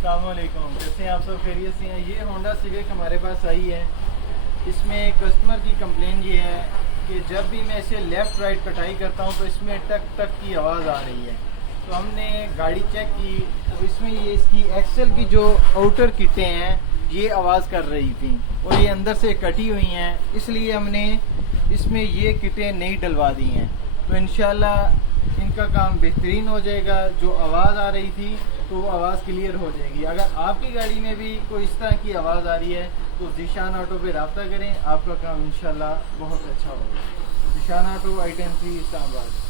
अस्सलाम वालेकुम, कैसे हैं आप सब? खैरियत से हैं? ये होंडा सिविक हमारे पास आई है। इसमें कस्टमर की कंप्लेन ये है कि जब भी मैं इसे लेफ़्ट राइट कटाई करता हूँ तो इसमें टक टक की आवाज़ आ रही है। तो हमने गाड़ी चेक की तो इसमें ये इसकी एक्सल की जो आउटर किटें हैं ये आवाज़ कर रही थी और ये अंदर से कटी हुई हैं, इसलिए हमने इसमें ये किटें नहीं डलवा दी हैं। तो इंशाल्लाह इनका काम बेहतरीन हो जाएगा। जो आवाज़ आ रही थी तो वो आवाज़ क्लियर हो जाएगी। अगर आपकी गाड़ी में भी कोई इस तरह की आवाज़ आ रही है तो ज़ीशान ऑटो पे रब्ता करें, आपका काम इंशाल्लाह बहुत अच्छा होगा। Zeeshan auto I-10 Islamabad.